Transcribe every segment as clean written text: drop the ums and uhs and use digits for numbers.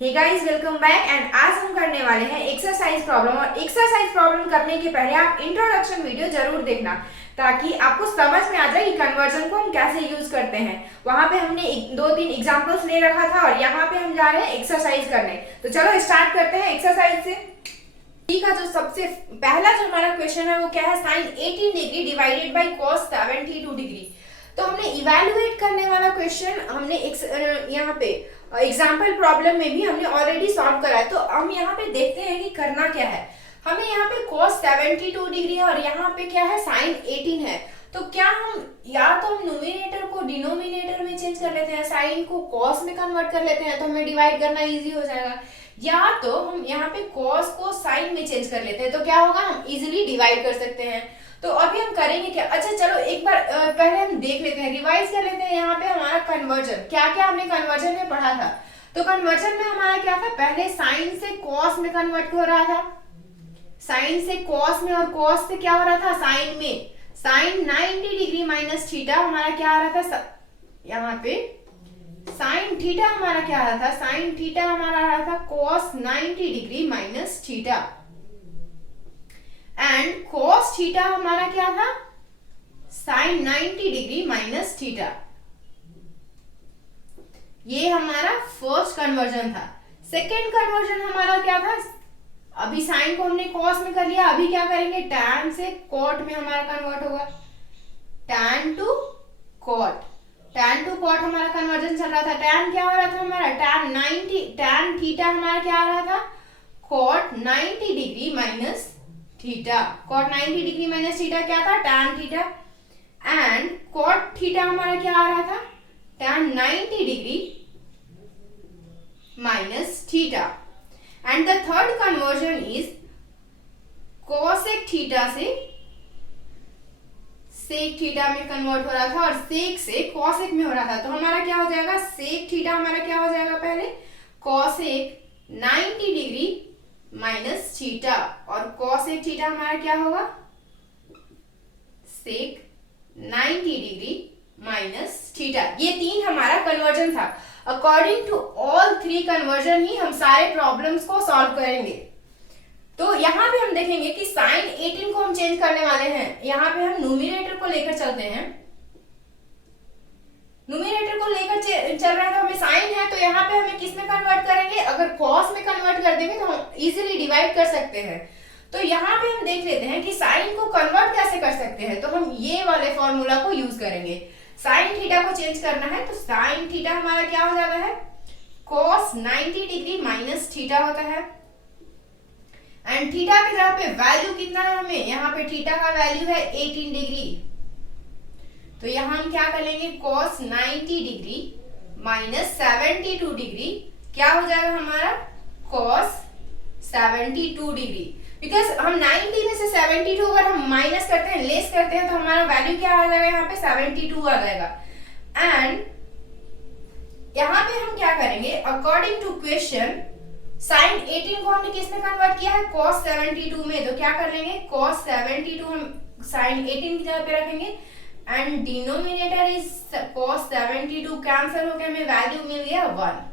Hey guys, welcome back. And आज हम करने वाले हैं एक्सरसाइज प्रॉब्लम। और एक्सरसाइज प्रॉब्लम करने के पहले आप इंट्रोडक्शन वीडियो जरूर देखना, ताकि आपको समझ में आ जाए कि कन्वर्जन को हम कैसे यूज करते हैं। वहां पे हमने दो तीन एग्जांपल्स ले रखा था और यहाँ पे हम जा रहे हैं एक्सरसाइज करने। तो चलो स्टार्ट करते हैं एक्सरसाइज से। ठीक है, जो सबसे पहला जो हमारा क्वेश्चन है वो क्या है, sine 18 degree divided by cos 72 degree. तो हमने इवेल्युएट करने वाला क्वेश्चन हमने यहाँ पे एग्जाम्पल प्रॉब्लम में भी हमने ऑलरेडी सॉल्व करा है। तो हम यहाँ पे देखते हैं कि करना क्या है। हमें यहाँ पे cos 72 डिग्री है और यहाँ पे क्या है, साइन 18 है। तो क्या हम या तो हम न्यूमिनेटर को डिनोमिनेटर में चेंज कर लेते हैं, साइन को cos में कन्वर्ट कर लेते हैं, तो हमें डिवाइड करना इजी हो जाएगा। या तो हम यहाँ पे cos को साइन में चेंज कर लेते हैं, तो क्या होगा, हम इजिली डिवाइड कर सकते हैं। तो अभी हम करेंगे क्या, अच्छा चलो एक बार पहले हम देख लेते हैं, रिवाइज कर लेते हैं। यहाँ पे हमारा कन्वर्जन, क्या क्या हमने कन्वर्जन में पढ़ा था। तो कन्वर्जन में हमारा क्या था, पहले साइन से कॉस में कन्वर्ट हो रहा था, साइन से कॉस में, और कॉस से क्या हो रहा था, साइन में। साइन 90 डिग्री माइनस थीटा हमारा क्या आ रहा था, यहाँ पे साइन थीटा हमारा क्या आ रहा था, साइन थीटा हमारा आ रहा था cos 90 degree minus theta. And cos theta हमारा क्या था, साइन 90 डिग्री माइनस थीटा। ये हमारा फर्स्ट कन्वर्जन था। सेकेंड कन्वर्जन हमारा क्या था, अभी साइन को हमने cos में कर लिया, अभी क्या करेंगे, tan से cot में हमारा कन्वर्ट होगा, tan to cot। tan to cot हमारा कन्वर्जन चल रहा था। tan क्या हो रहा था हमारा, tan थीटा हमारा क्या आ रहा था, cot 90 degree minus theta. cot 90 degree minus theta क्या था, tan theta. And cot theta हमारा क्या आ रहा था, tan 90 degree minus theta. And the third conversion is cosec theta से sec थीटा में कन्वर्ट हो रहा था, और sec से cosec में हो रहा था। तो हमारा क्या हो जाएगा, sec थीटा हमारा क्या हो जाएगा, पहले cosec 90 डिग्री माइनस थीटा, और cosec थीटा हमारा क्या होगा, sec 90 डिग्री माइनस थीटा। ये तीन हमारा कन्वर्जन था। According to all three conversion ही हम सारे प्रॉब्लम्स को सॉल्व करेंगे। तो यहाँ पे हम देखेंगे कि साइन 18 को हम चेंज करने वाले हैं। यहाँ पे हम न्यूमिनेटर को लेकर चलते हैं, न्यूमिनेटर को लेकर चल रहा है, तो हमें साइन है, तो यहाँ पे हमें किस में कन्वर्ट करेंगे, अगर cos में कन्वर्ट कर देंगे तो हम इजीली डिवाइड कर सकते हैं। तो यहाँ पे हम देख लेते हैं कि साइन को कन्वर्ट कैसे कर सकते हैं। तो हम ये वाले फॉर्मूला को यूज करेंगे। साइन थीटा को चेंज करना है, तो साइन थीटा हमारा क्या हो जाता है, cos 90 डिग्री माइनस थीटा होता है। एंड थीटा की जगह पे वैल्यू कितना है हमें, यहाँ पे थीटा का वैल्यू है 18 डिग्री। तो यहाँ हम क्या कर लेंगे, cos 90 डिग्री माइनस 72 डिग्री क्या हो जाएगा हमारा, cos 72 डिग्री। बिकॉज हम 90 में से 72 अगर हम माइनस करते हैं, लेस करते हैं, तो हमारा वैल्यू क्या आ जाएगा, यहाँ पे 72 आ जाएगा। एंड यहाँ पे हम क्या करेंगे, अकॉर्डिंग टू क्वेश्चन साइन 18 को हमने किस में कन्वर्ट किया है, cos 72 में। तो क्या कर लेंगे, cos 72 हम साइन 18 की जगह पे रखेंगे, and denominator is cos 72 cancel होकर हमें वैल्यू मिल गया 1।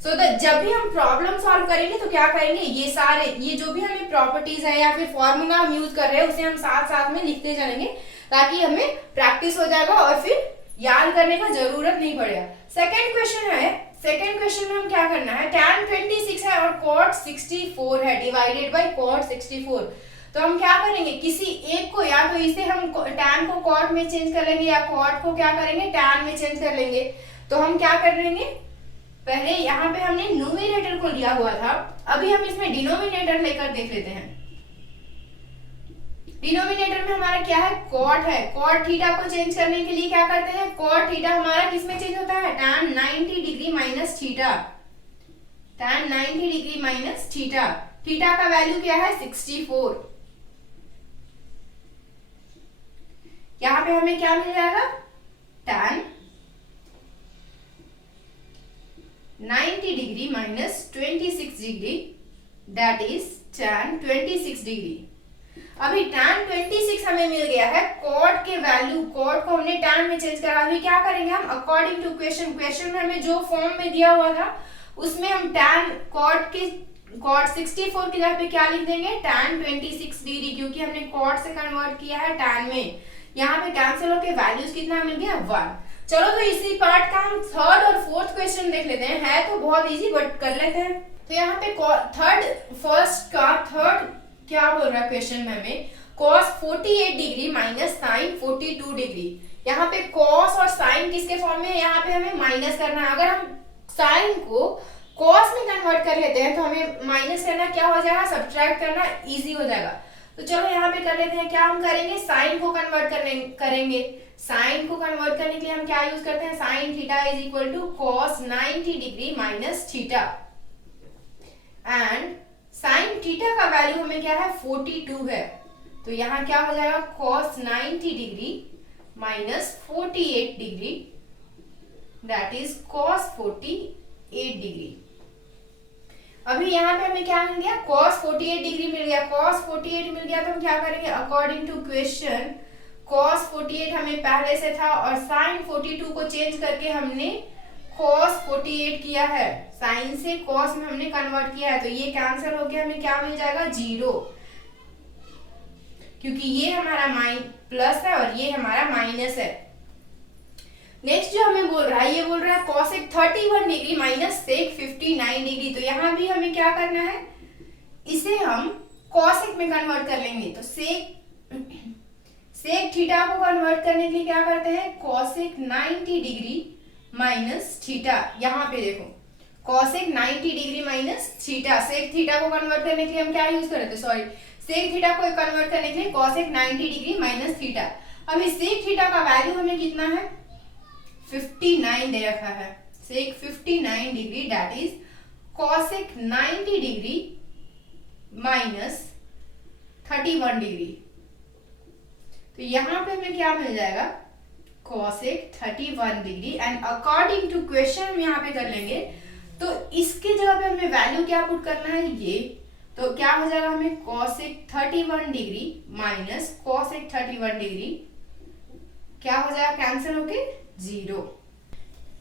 सो जब भी हम प्रॉब्लम सॉल्व करेंगे तो क्या करेंगे, ये सारे ये जो भी हमें प्रॉपर्टीज है या फिर फॉर्मूला हम यूज कर रहे हैं उसे हम साथ साथ में लिखते चलेंगे, ताकि हमें प्रैक्टिस हो जाएगा और फिर याद करने का जरूरत नहीं पड़ेगा। सेकेंड क्वेश्चन है, सेकेंड क्वेश्चन में हम क्या करना है, tan 26 है और cot 64 है डिवाइडेड बाय cot 64। तो हम क्या करेंगे, किसी एक को, या तो इसे हम tan को cot में चेंज कर लेंगे, या cot को क्या करेंगे, tan में चेंज कर लेंगे। तो हम क्या कर लेंगे, पहले यहाँ पे हमने न्यूमिनेटर को लिया हुआ था, अभी हम इसमें डिनोमिनेटर लेकर देख लेते हैं। डिनोमिनेटर में हमारा क्या है, cot है। cot थीटा को चेंज करने के लिए क्या करते हैं, cot थीटा हमारा किस में चेंज होता है, tan 90 degree minus theta, tan 90 degree minus theta. Theta का वैल्यू क्या है, 64। यहाँ पे हमें क्या मिल जाएगा, tan 90 degree minus 26 degree, that is tan 26 degree. अभी tan 26 हमें मिल गया है, cot के वैल्यू, cot को हमने tan में चेंज करा। अभी क्या करेंगे हम, अकॉर्डिंग टू क्वेश्चन, क्वेश्चन में हमें जो फॉर्म में दिया हुआ था उसमें हम tan cot 64 की जगह पे क्या लिख देंगे, tan 26 डिग्री, क्योंकि हमने cot से कन्वर्ट किया है tan में। यहाँ पे कैंसिल होके वैल्यूज कितना मिल गया, 1। चलो तो इसी पार्ट का हम थर्ड और फोर्थ क्वेश्चन देख लेते हैं। है तो बहुत इजी बट कर लेते हैं। तो यहाँ पे थर्ड क्या बोल रहा है क्वेश्चन में हमें, cos 48 degree minus sin 42 degree. यहाँ पे cos और sin किसके फॉर्म में है, यहाँ पे हमें माइनस करना है। अगर हम sin को cos में कन्वर्ट कर लेते हैं तो हमें माइनस करना क्या हो जाएगा, सब्ट्रैक्ट करना इजी हो जाएगा। तो चलो यहाँ पे कर लेते हैं। क्या हम करेंगे, sin को कन्वर्ट करेंगे। sin को कन्वर्ट करने के लिए हम क्या यूज करते हैं, sin theta is equal to cos 90 degree minus theta, and sin theta का वैल्यू हमें क्या है, 42 है। तो यहाँ क्या हो जाएगा, cos 90 degree minus 48 degree, that is cos 48 degree. अभी यहाँ पे हमें क्या मिल गया, cos 48 डिग्री मिल गया। cos 48 मिल गया तो हम क्या करेंगे, अकॉर्डिंग टू क्वेश्चन cos 48 हमें पहले से था और sin 42 को चेंज करके हमने cos 48 किया है। sin से cos में हमने कन्वर्ट किया है, तो ये कैंसिल हो गया, हमें क्या मिल जाएगा, 0, क्योंकि ये हमारा प्लस है और ये हमारा माइनस है। नेक्स्ट जो हमें बोल रहा है, ये बोल रहा है cosec 31 degree minus sec 59 degree. तो यहाँ भी हमें क्या करना है, इसे हम cosec में कन्वर्ट कर लेंगे। तो sec थीटा को कन्वर्ट करने के लिए क्या करते हैं, cosec 90 डिग्री माइनस थीटा। यहाँ पे देखो cosec 90 degree minus theta, sec theta को कन्वर्ट करने के लिए हम क्या यूज कर रहे थे, सॉरी sec थीटा को कन्वर्ट करने के लिए cosec 90 डिग्री माइनस थीटा। अभी sec थीटा का वैल्यू हमें कितना है, 59 दे रखा है। sec 59 degree that is cosec 90 degree minus 31 degree. तो यहाँ पे हमें क्या मिल जाएगा, cosec 31 degree, and according to question हम यहाँ पे कर लेंगे। तो इसके जगह पे हमें वैल्यू क्या पुट करना है, ये तो क्या हो जाएगा, हमें cosec 31 degree minus cosec 31 degree क्या हो जाएगा, कैंसिल होके 0।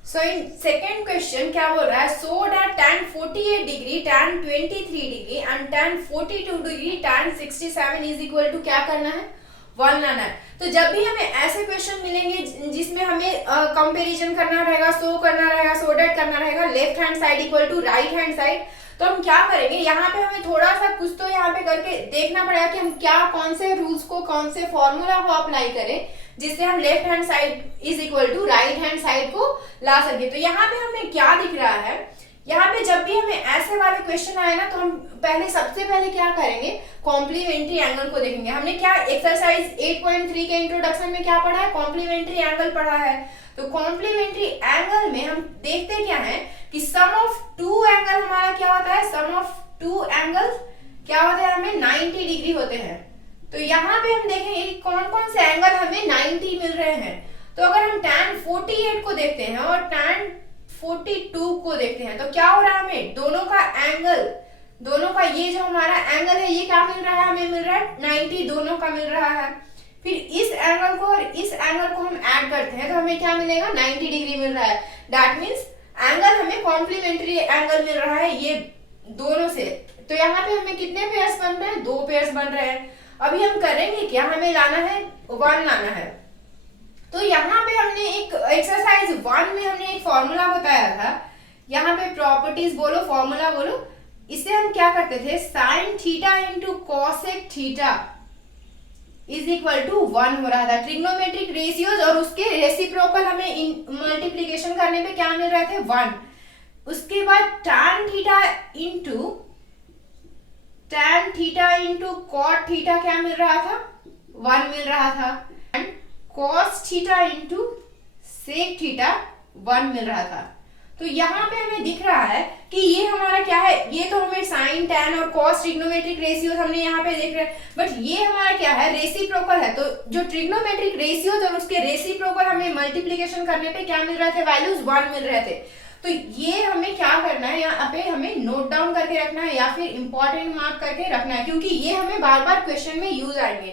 सो इन सेकेंड क्वेश्चन क्या बोल रहा है, so that tan 48 degree tan 23 degree and tan 42 degree tan 67 is equal to क्या करना है, 1 लाना है। तो जब भी हमें ऐसे क्वेश्चन मिलेंगे जिसमें हमें कंपैरिजन करना रहेगा, शो करना रहेगा, सो दैट करना रहेगा, left hand side equal to right hand side, तो हम क्या करेंगे, यहाँ पे हमें थोड़ा सा कुछ तो यहाँ पे करके देखना पड़ेगा कि हम क्या कौन से रूल्स को, कौन से फॉर्मूला को अप्लाई करें जिससे हम left hand side is equal to right hand side को ला सके। तो यहाँ पे हमें क्या दिख रहा है, यहाँ पे जब भी हमें ऐसे वाले क्वेश्चन आए ना तो हम सबसे पहले क्या करेंगे, कॉम्प्लीमेंट्री एंगल को देखेंगे। हमने क्या एक्सरसाइज 8.3 के इंट्रोडक्शन में क्या पढ़ा है, कॉम्प्लीमेंट्री एंगल पढ़ा है। तो कॉम्प्लीमेंट्री एंगल में हम देखते क्या है कि सम ऑफ टू एंगल हमारा क्या होता है, सम ऑफ टू एंगल्स क्या होते हैं, हमें 90 डिग्री होते हैं। तो यहाँ पे हम देखेंगे कौन कौन से एंगल हमें 90 मिल रहे हैं। तो अगर हम tan 48 को देखते हैं और tan 42 को देखते हैं तो क्या हो रहा है, हमें दोनों का एंगल, दोनों का ये जो हमारा एंगल है ये क्या मिल रहा है, हमें मिल रहा है 90, दोनों का मिल रहा है। फिर इस एंगल को और इस एंगल को हम ऐड करते हैं तो हमें क्या मिलेगा, 90 डिग्री मिल रहा है। दैट मीन्स एंगल हमें कॉम्प्लीमेंट्री एंगल मिल रहा है ये दोनों से। तो यहाँ पे हमें कितने पेयर्स बन रहे हैं, 2 पेयर्स बन रहे हैं। अभी हम करेंगे क्या, हमें लाना है 1 लाना है। तो यहाँ पे हमने एक एक्सरसाइज 1 में हमने एक फॉर्मूला बताया था, यहाँ पे प्रॉपर्टीज बोलो, फॉर्मूला बोलो, इसे हम क्या करते थे, sine theta into cosec theta is equal to 1 हो रहा था। ट्रिग्नोमेट्रिक रेशियोज और उसके रेसिप्रोकल हमें मल्टीप्लीकेशन करने पे क्या मिल रहे थे, 1। उसके बाद tan theta into cot theta क्या मिल रहा था, 1 मिल रहा था। And cos theta into sec theta 1 मिल रहा था। तो यहाँ पे हमें दिख रहा है कि ये हमारा क्या है, ये तो हमें साइन tan और cos ट्रिग्नोमेट्रिक रेशियोज हमने यहाँ पे देख रहे हैं, बट ये हमारा क्या है, रेसिप्रोकल है। तो जो ट्रिग्नोमेट्रिक रेशियोज और उसके रेसिप्रोकल हमें मल्टीप्लिकेशन करने पे क्या मिल रहे थे, वैल्यूज 1 मिल रहे थे। तो ये हमें क्या करना है, यहाँ पे हमें नोट डाउन करके रखना है या फिर इंपॉर्टेंट मार्क करके रखना है, क्योंकि ये हमें बार बार क्वेश्चन में यूज आएंगे।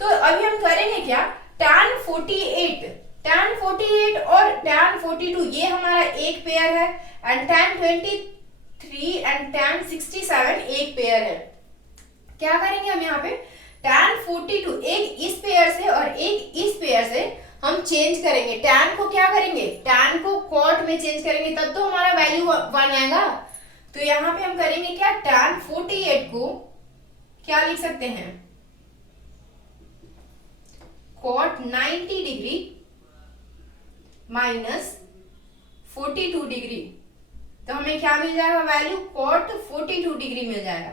तो अभी हम करेंगे क्या, tan 48 और tan 42 ये हमारा एक पेयर है, एंड tan 23 एंड tan 67 एक पेयर है। क्या करेंगे हम यहाँ पे tan 42 एक इस पेयर से और एक इस पेयर से हम चेंज करेंगे। tan को क्या करेंगे, tan को cot में चेंज करेंगे, तब तो हमारा वैल्यू 1 आएगा। तो यहाँ पे हम करेंगे क्या, tan 48 को क्या लिख सकते हैं, cot 90 डिग्री माइनस 42 डिग्री। तो हमें क्या मिल जाएगा वैल्यू, cot 42 डिग्री मिल जाएगा।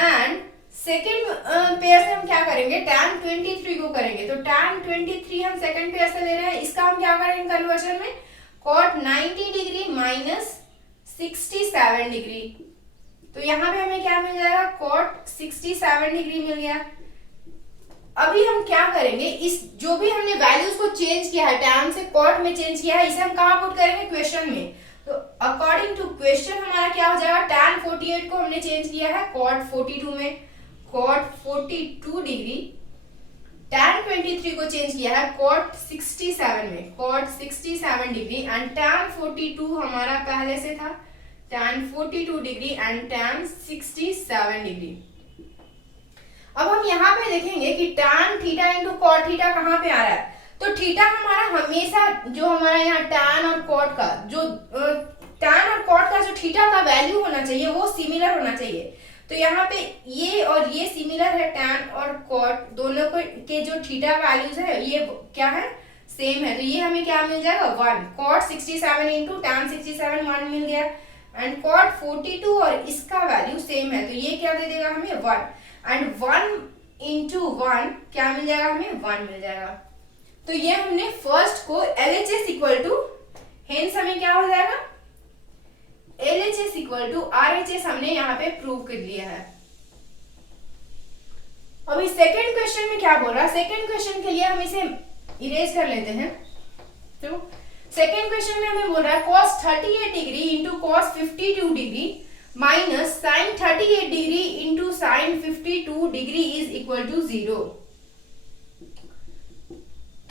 एंड सेकेंड पेयर से हम क्या करेंगे, tan 23 को करेंगे। तो tan 23 हम सेकेंड पेयर से ले रहे हैं, इसका हम क्या करेंगे कन्वर्जन में, cot 90 डिग्री माइनस 67 डिग्री। तो यहाँ पे हमें क्या मिल जाएगा, cot 67 डिग्री मिल गया। अभी हम क्या करेंगे, इस जो भी हमने वैल्यूज को चेंज किया है, tan से cot में चेंज किया है, इसे हम कहाँ पुट करेंगे, क्वेश्चन में। तो अकॉर्डिंग टू क्वेश्चन हमारा क्या हो जाएगा, tan 48 को हमने चेंज किया है cot 42 में, cot 42 डिग्री, tan 23 को चेंज किया है cot 67 में, cot 67 डिग्री, एंड tan 42 हमारा पहले से था tan 42 degree and tan 67 degree. अब हम यहाँ पे देखेंगे कि tan theta into cot theta कहाँ पे आ रहा है। तो थीटा हमारा हमेशा जो हमारा यहाँ tan और cot का जो tan और cot का जो थीटा का वैल्यू होना चाहिए वो सिमिलर होना चाहिए। तो यहाँ पे ये और ये सिमिलर है, tan और cot दोनों को के जो थीटा वैल्यूज है ये क्या है, सेम है। तो ये हमें क्या मिल जाएगा 1, cot 67 इंटू tan 67 1 मिल गया, एंड cot 42 और इसका वैल्यू सेम है, तो ये क्या दे देगा हमें 1, एंड 1 इंटू 1 क्या मिल जाएगा हमें 1 मिल जाएगा। तो ये हमने फर्स्ट को LHS इक्वल टू, हेंस हमें क्या हो जाएगा, LHS इक्वल टू RHS हमने यहाँ पे प्रूव कर लिया है। अभी सेकेंड क्वेश्चन में क्या बोल रहा है, सेकेंड क्वेश्चन के लिए हम इसे इरेज कर लेते हैं। तो सेकेंड क्वेश्चन में हमें बोल रहा है cos 38 degree into cos 52 degree minus sin 38 degree into sin 52 degree is equal to 0।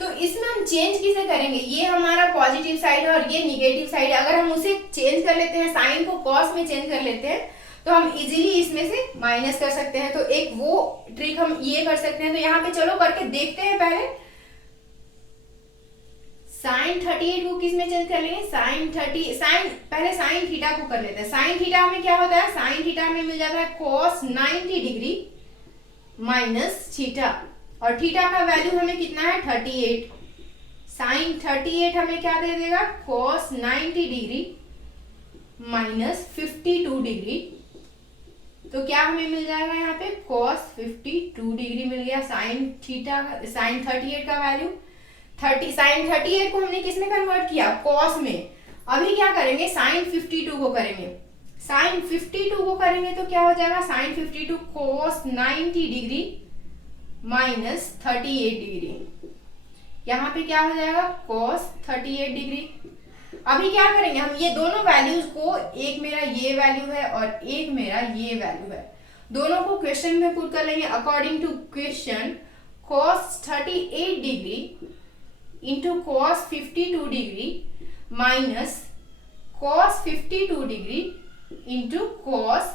तो इसमें हम चेंज किसे करेंगे, ये हमारा पॉजिटिव साइड है और ये निगेटिव साइड है। अगर हम उसे चेंज कर लेते हैं, साइन को कॉस में चेंज कर लेते हैं, तो हम इजीली इसमें से माइनस कर सकते हैं। तो एक वो ट्रिक हम ये कर सकते हैं। तो यहाँ पे चलो करके देखते हैं। पहले साइन 38 को किस में चेंज कर लेंगे, पहले साइन थीटा को कर लेते हैं। साइन थीटा में क्या होता है, साइन थीटा में मिल जाता है कॉस 90 डिग्री माइनस थीटा, और थीटा का वैल्यू हमें कितना है 38। साइन 38 हमें क्या दे देगा, cos 90 डिग्री माइनस 52 डिग्री। तो क्या हमें मिल जाएगा यहाँ पे cos 52 डिग्री मिल गया। साइन 38 का वैल्यू साइन 38 को हमने किस में कन्वर्ट किया, cos में। अभी क्या करेंगे, साइन 52 को करेंगे। साइन 52 को करेंगे तो क्या हो जाएगा, sine 52 cos 90 degree minus 38 degree. यहाँ पे क्या हो जाएगा cos 38 डिग्री। अभी क्या करेंगे हम, ये दोनों वैल्यूज को, एक मेरा ये वैल्यू है और एक मेरा ये वैल्यू है, दोनों को क्वेश्चन में पुट कर लेंगे। According to question cos 38 degree into cos 52 degree minus cos 52 degree into cos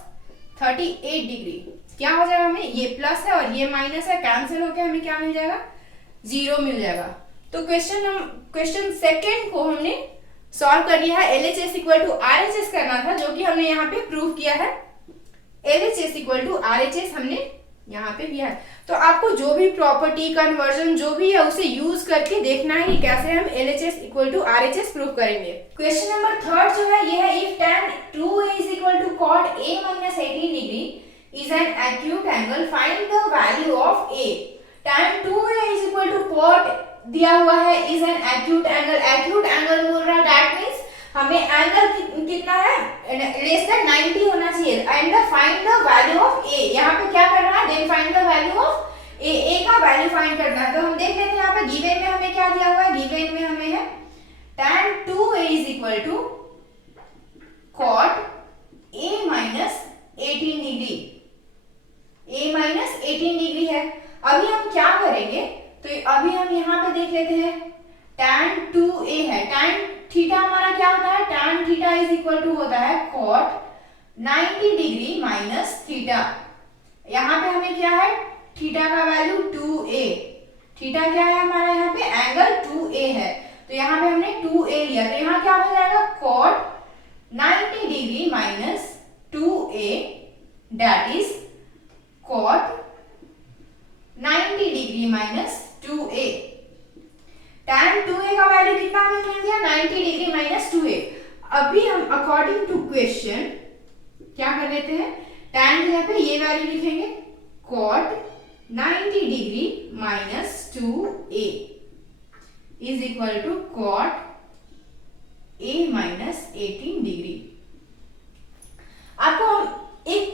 38 degree क्या हो जाएगा, हमें ये प्लस है और ये माइनस है, कैंसिल होकर हमें क्या मिल जाएगा, 0 मिल जाएगा। तो क्वेश्चन सेकेंड को हमने सॉल्व कर लिया है। LHS इक्वल टू RHS करना था, जो कि हमने यहाँ पे प्रूव किया है। LHS इक्वल टू RHS हमने यहाँ पे किया है। तो आपको जो भी प्रॉपर्टी कन्वर्जन जो भी है उसे यूज करके देखना है कि कैसे हम LHS equal to RHS prove करेंगे। क्वेश्चन नंबर थर्ड जो है ये है, if tan 2a is equal to cot a minus 18 degree is an acute angle, find the value of a। tan 2a is equal to cot दिया हुआ है is an acute angle, acute angle बोल रहा है, that means हमें angle कितना है, less than 90 होना चाहिए। And find the value of a, यहाँ पे क्या करना है, then find the value of a का वैल्यू फाइंड करना है। तो हम देख लेते हैं यहाँ पे गिवन में हमें क्या दिया हुआ है, गिवन में हमें है tan 2a is equal to cot a minus 18 degree, a minus 18 degree है। अभी हम क्या करेंगे, तो अभी हम यहाँ पे देख लेते हैं tan 2a है, tan थीटा हमारा क्या होता है, tan theta is equal to होता है cot 90 डिग्री माइनस थीटा। यहाँ पे हमें क्या है, थीटा का वैल्यू 2a, थीटा क्या है हमारा, यहाँ पे एंगल 2a है, तो यहाँ पे हमने 2a लिया, तो यहाँ क्या हो जाएगा cot 90 degree minus 2a that is cot 90 degree minus 2a। tan 2a का वैल्यू कितना हमें मिल गया, 90 डिग्री माइनस 2a। अभी हम अकॉर्डिंग टू क्वेश्चन क्या कर लेते हैं, tan की जगह पे ये वैल्यू लिखेंगे cot 90 degree minus 2a is equal to cot a minus 18 degree. आपको हम एक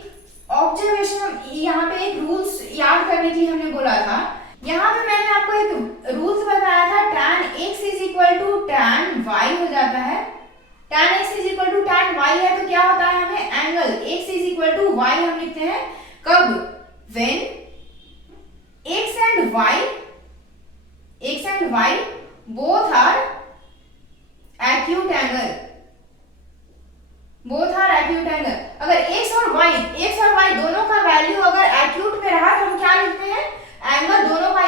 ऑब्जर्वेशन, यहाँ पे एक रूल्स याद करने के लिए हमने बोला था, यहाँ पे मैंने आपको एक रूल्स बताया था, tan x is equal to tan y हो जाता है, tan x is equal to tan y है, तो क्या होता है हमें angle x is equal to y हम लिखते हैं कब, when x and y both are acute angle, अगर x और y दोनों का वैल्यू अगर एक्यूट में रहा तो हम क्या लिखते हैं, एंगल दोनों का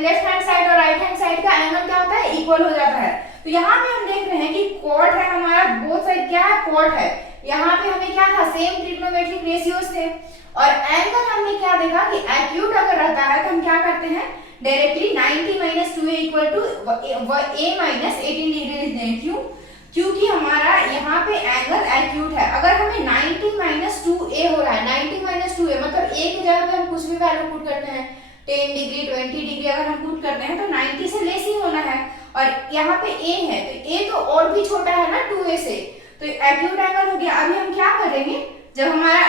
लेफ्ट हैंड साइड और राइट हैंड साइड का एंगल क्या होता है, इक्वल हो जाता है। तो यहाँ पे हम देख रहे हैं कि कॉट है हमारा, बोथ साइड क्या है, कॉट है, यहाँ पे हमें क्या था, सेम ट्रिग्नोमेट्रिक रेशियोज थे, और एंगल हमने क्या देखा कि एक्यूट अगर रहता है तो हम क्या करते हैं, directly 90 minus 2a equal to a minus 18 degree लिखते हैं। क्यों, क्योंकि हमारा यहाँ पे एंगल एक्यूट है। अगर हमें 90 माइनस 2a हो रहा है, 90 माइनस 2a मतलब a की जगह पे हम कुछ भी वैल्यू पुट करते हैं, 10 डिग्री 20 डिग्री अगर हम पुट करते हैं तो 90 से लेस ही होना है, और यहाँ पे a है तो a तो और भी छोटा है ना 2a से, तो एक्यूट एंगल हो गया। अभी हम क्या करेंगे, जब हमारा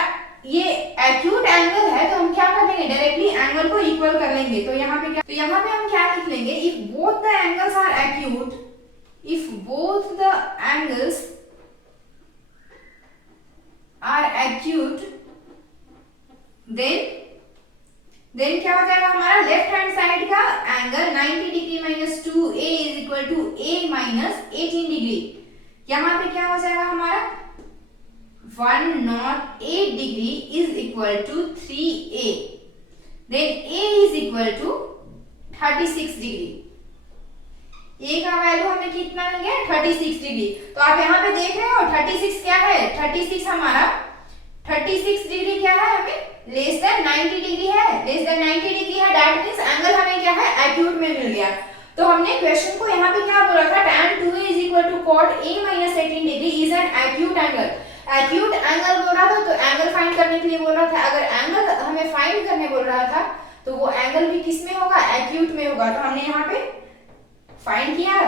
ये एक्यूट एंगल है तो हम क्या कर देंगे, डायरेक्टली एंगल को इक्वल कर लेंगे। तो यहाँ पे क्या, तो यहाँ पे हम क्या लिख लेंगे, if both the angles are acute, if both the angles are acute then क्या हो जाएगा हमारा, लेफ्ट हैंड साइड का angle 90 degree minus 2a is equal to a minus 18 degree. यहाँ पे क्या हो जाएगा हमारा 108 degree is equal to 3a, then a is equal to 36 degree. a का वैल्यू हमें कितना मिल गया, 36 डिग्री। तो आप यहाँ पे देख रहे हो 36 क्या है, 36 हमारा 36 डिग्री क्या है, हमें लेस देन 90 डिग्री है, लेस देन 90 डिग्री है, दैट मींस एंगल हमें क्या है, एक्यूट में मिल गया। तो हमने क्वेश्चन को यहाँ पे क्या बोला था, tan 2a is equal to cot a minus 18 degree is an acute angle. Acute angle बोल रहा था तो एंगल फाइंड करने के लिए बोल रहा था, अगर एंगल हमें फाइंड करने बोल रहा था तो वो एंगल भी किस में होगा, एक्यूट में होगा। तो हमने यहाँ पे फाइंड किया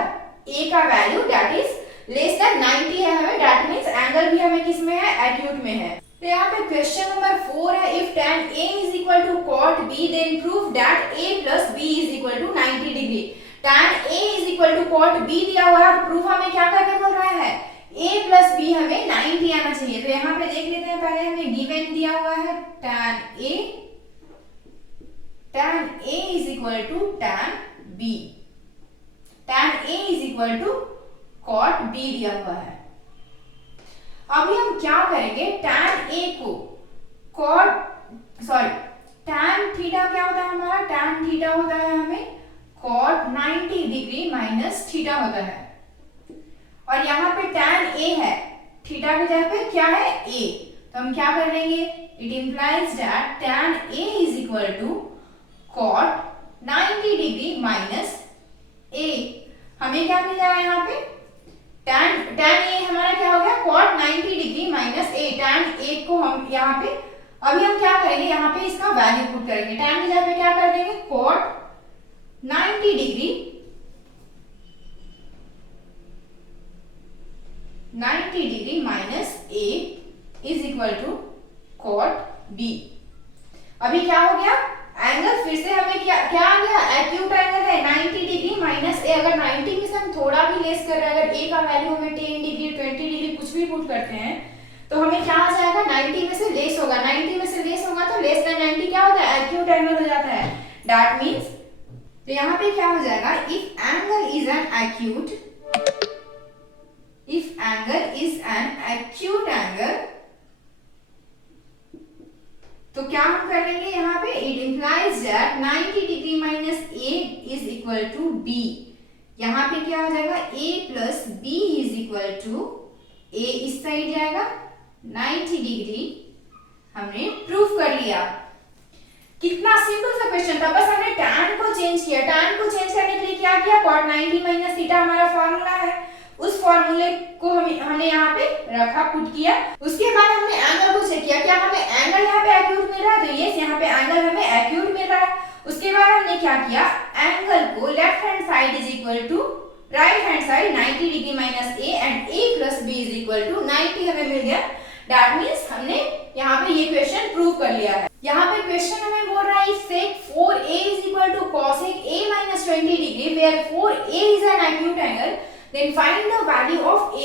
a का value that is less than 90 है हमें, दैट मींस एंगल भी हमें किस में है, एक्यूट में है। तो यहाँ पे क्वेश्चन नंबर 4 है, if tan a is equal to cot b then prove that a plus b is equal to 90 degree. tan a is equal to cot b दिया हुआ है और प्रूफ हमें क्या करके बोल रहा है, a plus b हमें 90 आना चाहिए। तो यहाँ पे देख लेते हैं, पहले हमें गिवन दिया हुआ है tan a is equal to tan b, tan a is equal to cot b दिया हुआ है। अभी हम क्या करेंगे, tan a को tan थीटा क्या होता है हमारा, tan थीटा होता है हमें cot 90 डिग्री माइनस थीटा होता है, और यहाँ पे tan a है, थीटा की जगह पे क्या है a, तो हम क्या कर लेंगे, it implies that tan a is equal to cot 90 degree minus a। हमें क्या मिल जाएगा यहाँ पे, tan a हमारा क्या हो गया, cot 90 degree minus a। tan a को हम यहाँ पे, अभी हम क्या करेंगे, यहाँ पे इसका वैल्यू पुट करेंगे, tan की जगह पे क्या कर देंगे, cot 90 degree minus a is equal to cot b। अभी क्या हो गया, एंगल फिर से हमें क्या आ गया, एक्यूट एंगल है 90 डिग्री माइनस a। अगर 90 में से हम थोड़ा भी लेस कर रहे हैं, अगर a का वैल्यू हमें 10 डिग्री 20 डिग्री कुछ भी पुट करते हैं तो हमें क्या आ जाएगा, 90 में से लेस होगा, 90 में से लेस होगा तो लेस देन 90 क्या होता है, एक्यूट एंगल हो जाता है, दैट मींस। तो यहाँ पे क्या हो जाएगा, if angle is an acute angle क्या हम कर लेंगे यहाँ पे, it implies that 90 degree minus a is equal to b। यहाँ पे क्या हो जाएगा, a plus b is equal to a, इस साइड जाएगा 90 डिग्री। हमने प्रूफ कर लिया। कितना सिंपल सा क्वेश्चन था, बस हमने tan को चेंज किया। tan को चेंज करने के लिए क्या किया, cot 90 माइनस थीटा हमारा फॉर्मूला है, उस फॉर्मूले को हमने यहाँ पे रखा, पुट किया। उसके बाद हमने एंगल को चेक किया, क्या हमें एंगल यहाँ पे एक्यूट मिल रहा है, तो यस यहाँ पे एंगल हमें एक्यूट मिल रहा है। उसके बाद हमने क्या किया, एंगल को left hand side is equal to right hand side 90 degree minus a and a plus b is equal to 90 हमें मिल गया। दैट मींस हमने यहाँ पे ये क्वेश्चन प्रूव कर लिया है। यहाँ पे क्वेश्चन हमें बोल रहा है sec 4a is equal to cosec a minus 20 degree where 4a is an acute angle, then find the value of a।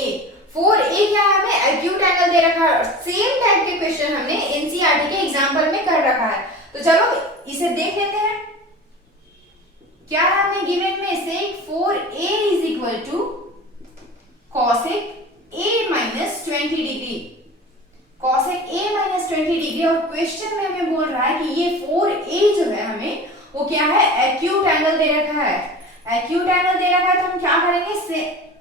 4a क्या है, हमें acute angle दे रखा है। सेम टाइप के क्वेश्चन हमने NCERT के एग्जाम्पल में कर रखा है, तो चलो इसे देख लेते हैं। क्या है हमें गिवन में, sec 4a is equal to cosec a minus 20 degree, cosec a minus 20 degree. और क्वेश्चन में हमें बोल रहा है कि ये 4a जो है हमें वो क्या है, एक्यूट एंगल दे रखा है। एक्यूट एंगल दे रखा है तो हम क्या करेंगे,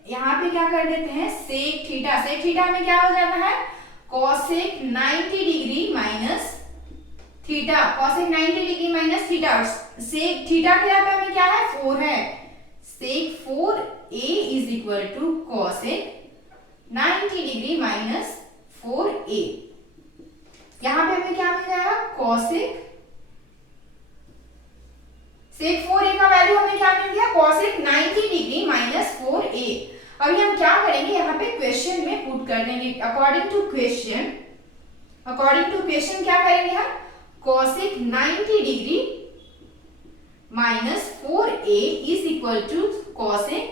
यहाँ पे क्या कर देते हैं, sec थीटा। sec थीटा में क्या हो जाता है, cosec 90 degree minus theta, cosec 90 degree minus theta. sec theta के यहाँ पे हमें क्या है, 4 है। sec 4a is equal to cosec 90 degree minus 4a। यहां पे हमें क्या मिल जाएगा, cosec sec 4a का वैल्यू हमें क्या मिल गया, cosec 90 डिग्री माइनस 4a। अभी हम क्या करेंगे, यहाँ पे क्वेश्चन में पुट कर देंगे अकॉर्डिंग टू क्वेश्चन। क्या करेंगे हम, cosec 90 degree minus 4a is equal to cosec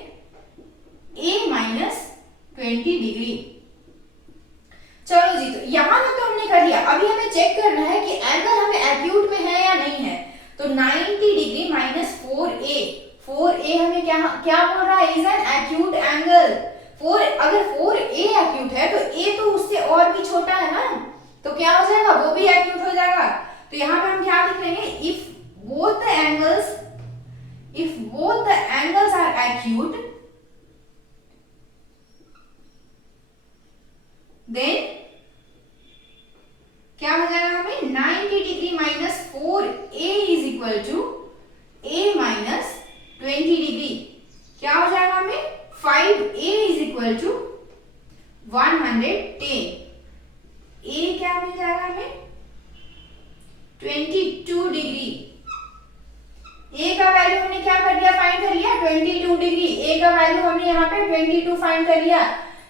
a minus 20 degree. चलो जी, तो यहां तक तो हमने कर लिया। अभी हमें चेक करना है कि एंगल हमें एक्यूट में है या नहीं है। तो 90 डिग्री माइनस 4a हमें क्या बोल रहा है, इज एन एक्यूट एंगल। अगर 4a एक्यूट है तो a तो उससे और भी छोटा है ना, तो क्या हो जाएगा, वो भी एक्यूट हो जाएगा। तो यहाँ पे हम क्या लिख लेंगे, if both the angles are acute then क्या हो जाएगा, हमें 90 degree minus 4a is equal to a minus 20 degree. क्या हो जाएगा, हमें 5a is equal to 110। a क्या मिल जाएगा हमें, 22 डिग्री। a का वैल्यू हमने क्या कर दिया, फाइंड कर लिया 22 डिग्री। a का वैल्यू हमने यहाँ पे 22 फाइंड कर लिया,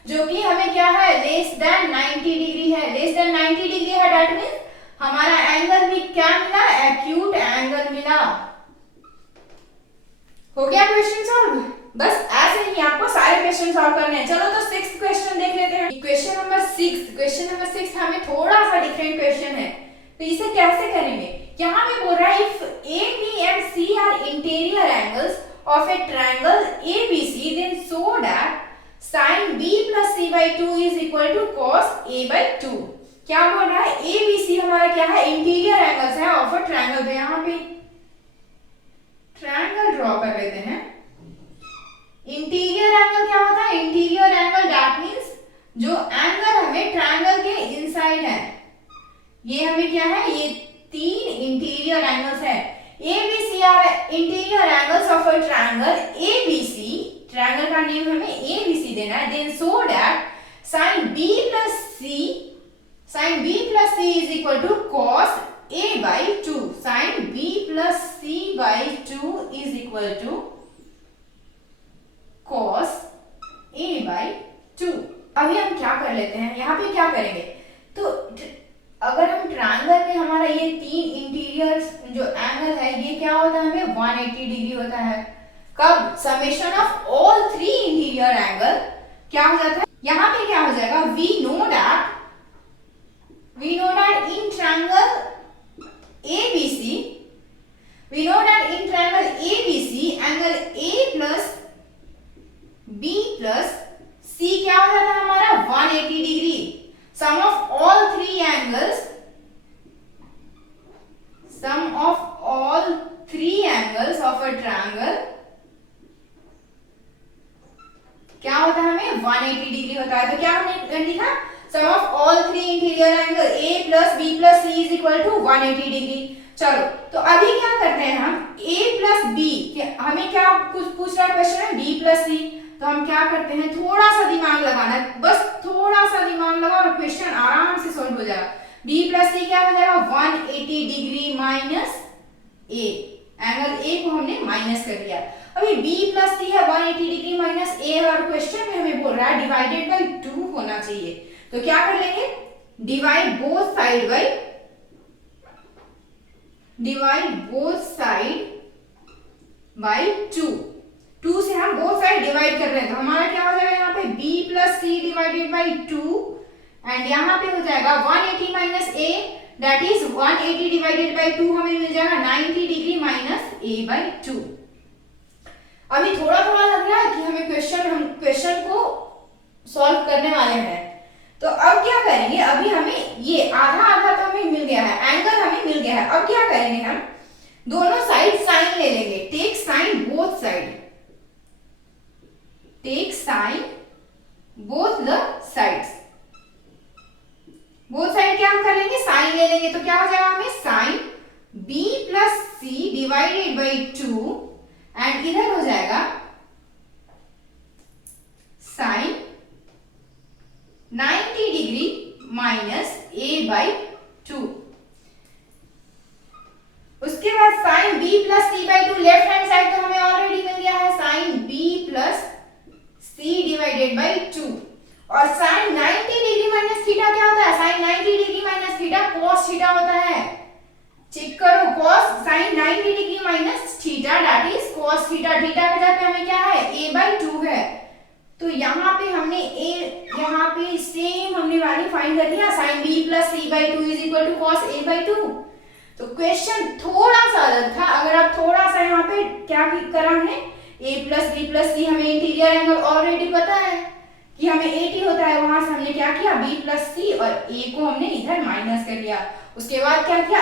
जो कि हमें क्या है, लेस देन 90 डिग्री है। लेस देन 90 डिग्री है, दैट मींस हमारा एंगल भी क्या मिला, एक्यूट एंगल मिला। हो गया क्वेश्चन सॉल्व। बस ऐसे ही आपको सारे क्वेश्चन सॉल्व करने हैं। चलो तो 6th क्वेश्चन देख लेते हैं। क्वेश्चन नंबर 6 हमें थोड़ा सा डिफरेंट क्वेश्चन है, तो इसे कैसे करेंगे। यहाँ पे बोल रहा है, if A B and C are interior angles of a triangle ABC, then so that sin b plus c by 2 is equal to cos a by 2। क्या बोल रहा है, a b c हमारा क्या है, इंटीरियर एंगल्स है of a triangle. तो यहाँ पे ट्रायंगल ड्रॉ कर लेते हैं। इंटीरियर एंगल क्या होता है, इंटीरियर एंगल दैट मींस जो एंगल हमें ट्रायंगल के इनसाइड है, ये हमें क्या है, ये 3 इंटीरियर एंगल्स है। a b c are interior angles of a triangle ABC। ट्रायंगल का नेम हमें ABC देना है। Then so that sin B plus C is equal to cos A by 2। sin B plus C by 2 is equal to cos A by 2। अभी हम क्या कर लेते हैं, यहाँ पे क्या करेंगे, तो अगर हम ट्रायंगल में हमारा ये 3 इंटीरियर जो एंगल है, ये क्या होता है, हमें 180 डिग्री होता है। कब, summation of all 3 interior angle क्या हो जाता है, यहाँ पे क्या हो जाएगा, we know that in triangle ABC angle A plus B plus C क्या हो जाता है हमारा, 180 degree. Sum of all 3 angles interior angle A plus B plus C is equal to 180 degree. चलो तो अभी क्या करते हैं हम, a प्लस बी, हमें क्या कुछ पूछ रहा है क्वेश्चन है, b प्लस सी, तो हम क्या करते हैं, थोड़ा सा दिमाग लगाना है, बस थोड़ा सा दिमाग लगा और क्वेश्चन आराम से सॉल्व हो जाएगा। b प्लस सी क्या हो जाएगा, 180 degree minus a, angle a को हमने माइनस कर दिया। अभी b प्लस सी है 180 डिग्री माइनस a और क्वेश्चन में हमें बोल रहा है डिवाइडेड बाई 2 होना चाहिए, तो क्या कर लेंगे, divide both side by, divide both side by 2 से हम बोथ साइड डिवाइड कर रहे हैं, तो हमारा क्या हो जाएगा यहाँ पे b plus C divided by 2 and यहाँ पे हो जाएगा 180 minus a, that is 180 divided by 2 हमें मिल जाएगा 90 डिग्री माइनस a बाई 2। अभी थोड़ा थोड़ा लग रहा है कि हम क्वेश्चन को सॉल्व करने वाले हैं, तो अब क्या करेंगे, अभी हमें ये आधा आधा तो हमें मिल गया है, एंगल हमें मिल गया है, अब क्या करेंगे, हम दोनों साइड साइन ले लेंगे, take sine both side, take sine both the sides, both side क्या हम कर लेंगे, साइन ले लेंगे, तो क्या हो जाएगा हमें sine b plus C divided by 2 and इधर हो जाएगा sine 90 degree minus a by 2। उसके बाद sine b plus C by 2, left hand side तो हमें ऑलरेडी मिल गया है sine b plus C divided by 2, और साइन 90 डिग्री माइनस थीटा क्या होता है, sine 90 degree minus theta cos theta होता है, चेक करो, cos sine 90 degree minus theta that is cos theta, theta के जगह पे हमें क्या है a बाई 2 है, तो यहाँ पे हमने यहाँ पे सेम हमने वैल्यू फाइंड कर दिया, sine b plus C by 2 is equal to cos a by 2। तो क्वेश्चन थोड़ा सा अलग था, अगर आप थोड़ा सा यहाँ पे क्या करा हमने, a प्लस b प्लस सी, हमें इंटीरियर एंगल ऑलरेडी पता है कि हमें 80 होता है, वहां से हमने क्या किया, b प्लस सी और a को हमने इधर माइनस कर लिया। उसके बाद क्या किया,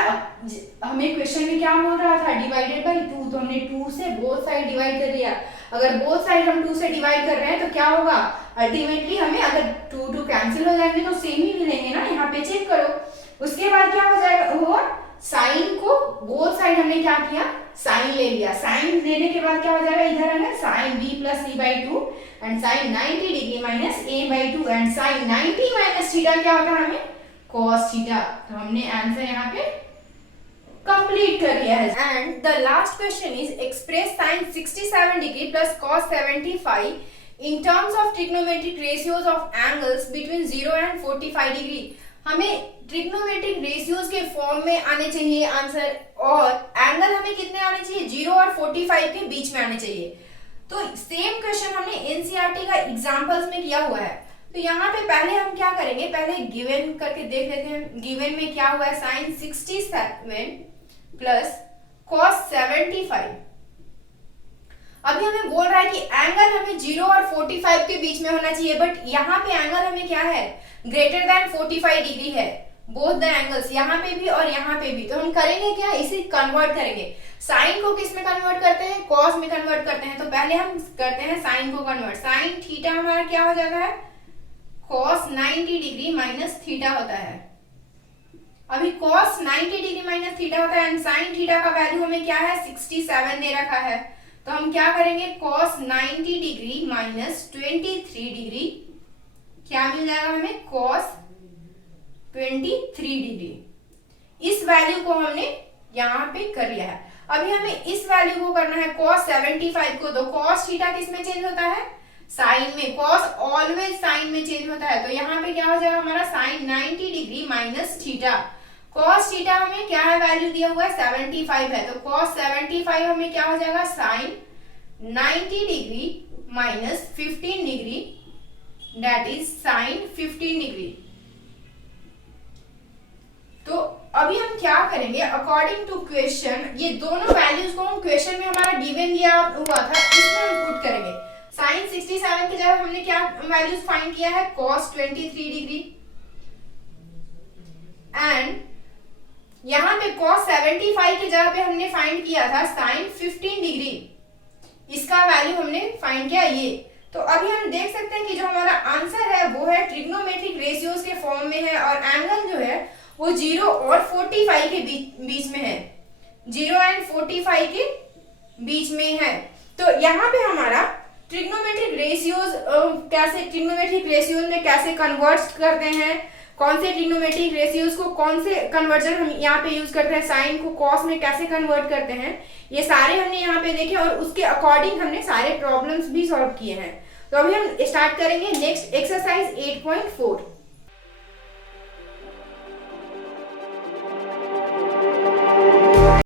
हमें क्वेश्चन में क्या बोल रहा था, डिवाइडेड बाई 2, तो हमने 2 से बोथ साइड डिवाइड कर दिया। अगर बोथ साइड हम 2 से डिवाइड कर रहे हैं तो क्या होगा, अल्टीमेटली हमें अगर 2 कैंसिल हो जाएंगे तो सेम ही मिलेंगे ना, यहाँ पे चेक करो। उसके बाद क्या हो जाएगा, वो साइन को बोथ साइड हमने क्या किया, साइन ले लिया, साइन लेने के बाद क्या हो जाएगा, इधर है sine b plus C by 2 and sine 90 degree minus a by 2 and sine 90 minus theta क्या होता है हमें cos थीटा। तो हमने आंसर यहाँ पे कंप्लीट कर लिया है। And the last question is express sin 67 degree plus cos 75 in terms of trigonometric ratios of angles between 0 and 45 degree. हमें ट्रिग्नोमेट्रिक रेशियोज के फॉर्म में आने चाहिए आंसर, और एंगल हमें कितने आने चाहिए, 0 और 45 के बीच में आने चाहिए। तो सेम क्वेश्चन हमने एनसीईआरटी का एग्जांपल्स में किया हुआ है, तो यहाँ पे पहले हम क्या करेंगे, पहले गिवन करके देख लेते हैं। गिवन में क्या हुआ है, साइन 67 प्लस cos 75। अभी हमें बोल रहा है कि एंगल हमें 0 और 45 के बीच में होना चाहिए, बट यहाँ पे एंगल हमें क्या है, ग्रेटर देन 45 डिग्री है, बोथ द एंगल्स, यहाँ पे भी और यहाँ पे भी। तो हम करेंगे क्या, इसे कन्वर्ट करेंगे, साइन को किस में कन्वर्ट करते हैं, कॉस में कन्वर्ट करते हैं। तो पहले हम करते हैं साइन को कन्वर्ट, साइन थीटा हमारा क्या हो जाता है, cos 90 डिग्री माइनस थीटा होता है। अभी cos 90 डिग्री माइनस थीटा होता है एंड sin थीटा का वैल्यू हमें क्या है, 67 दे रखा है। तो हम क्या करेंगे, cos 90 डिग्री माइनस 23 डिग्री क्या मिल जाएगा हमें, cos 23 डिग्री। इस वैल्यू को हमने यहाँ पे कर लिया है। अभी हमें इस वैल्यू को करना है cos 75 को, तो cos थीटा किस में चेंज होता है, साइन में, cos ऑलवेज साइन में चेंज होता है। तो यहाँ पे क्या हो जाएगा हमारा sine 90 degree minus theta, cos theta हमें क्या है, वैल्यू दिया हुआ है 75 है, तो cos 75 हमें क्या हो जाएगा, sine 90 degree minus 15 degree that is sine 15 degree. तो अभी हम क्या करेंगे, अकॉर्डिंग टू क्वेश्चन, ये दोनों वैल्यूज को हम क्वेश्चन में हमारा गिवन दिया हुआ था इसमें हम पुट करेंगे। साइन 67 के जगह हमने क्या वैल्यूज फाइंड किया है, cos 23 डिग्री, एंड यहाँ पे cos 75 के जगह पे हमने फाइंड किया था साइन 15 डिग्री, इसका वैल्यू हमने फाइंड किया ये। तो अभी हम देख सकते हैं कि जो हमारा आंसर है वो है ट्रिग्नोमेट्रिक रेशियोज के फॉर्म में है और एंगल जो है वो 0 और 45 के बीच में है, 0 एंड 45 के बीच में है। तो यहाँ पे हमारा ट्रिग्नोमेट्रिक रेशियोज कैसे, ट्रिग्नोमेट्रिक रेशियोज में कैसे कन्वर्ट करते हैं, कौन से ट्रिग्नोमेट्रिक रेशियोज को कौन से कन्वर्जन हम यहाँ पे यूज करते हैं, साइन को कॉस में कैसे कन्वर्ट करते हैं, ये सारे हमने यहाँ पे देखे और उसके अकॉर्डिंग हमने सारे प्रॉब्लम्स भी सॉल्व किए हैं। तो अभी हम स्टार्ट करेंगे नेक्स्ट एक्सरसाइज 8.4।